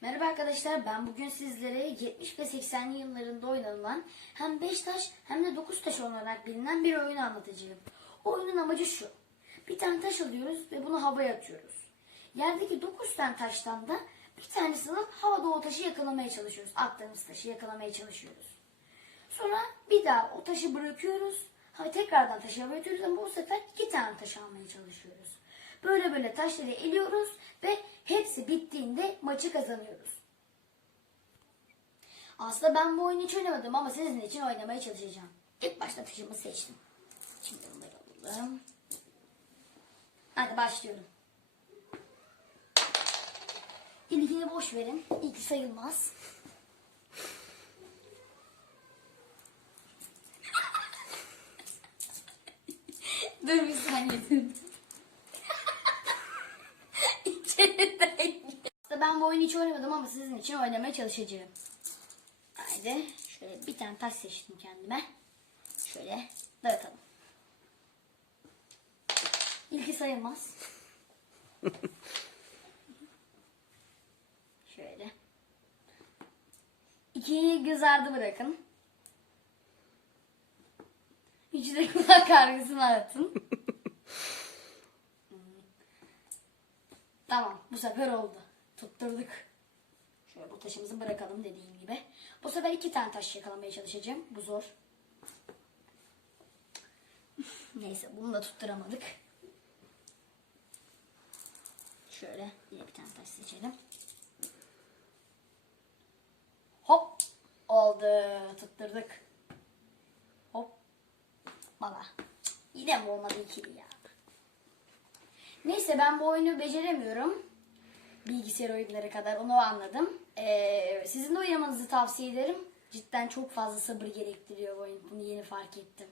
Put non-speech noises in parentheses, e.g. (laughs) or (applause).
Merhaba arkadaşlar ben bugün sizlere 70 ve 80'li yıllarında oynanılan hem 5 taş hem de 9 taş olarak bilinen bir oyunu anlatacağım. Oyunun amacı şu. Bir tane taş alıyoruz ve bunu havaya atıyoruz. Yerdeki 9 tane taştan da bir tanesini havada o taşı yakalamaya çalışıyoruz. Attığımız taşı yakalamaya çalışıyoruz. Sonra bir daha o taşı bırakıyoruz. Ha, tekrardan taşı havaya atıyoruz ama bu sefer iki tane taş almaya çalışıyoruz. Böyle böyle taşları eliyoruz ve hepsi bittiğinde maçı kazanıyoruz. Aslında ben bu oyunu hiç oynamadım ama sizin için oynamaya çalışacağım. İlk başta taşımı seçtim. Şimdi bunları alalım. Hadi başlıyorum. İlgini boş verin. İlki sayılmaz. (laughs) Dur bir saniye. Ben bu oyunu hiç oynamadım ama sizin için oynamaya çalışacağım. Haydi şöyle bir tane taş seçtim kendime. Şöyle dağıtalım. İlki sayılmaz. (laughs) şöyle. İkiyi göz ardı bırakın. Üçü de kulak kargısına atın. (laughs) Tamam bu sefer oldu. Tutturduk. Şöyle bu taşımızı bırakalım dediğim gibi. Bu sefer iki tane taş yakalamaya çalışacağım. Bu zor. Neyse bunu da tutturamadık. Şöyle yine bir tane taş seçelim. Hop oldu. Tutturduk. Hop. Baba. Yine mi olmadı ikili ya? Neyse ben bu oyunu beceremiyorum. Bilgisayar oyunları kadar onu anladım. Ee, sizin de oynamanızı tavsiye ederim. Cidden çok fazla sabır gerektiriyor bu oyun. Bunu yeni fark ettim.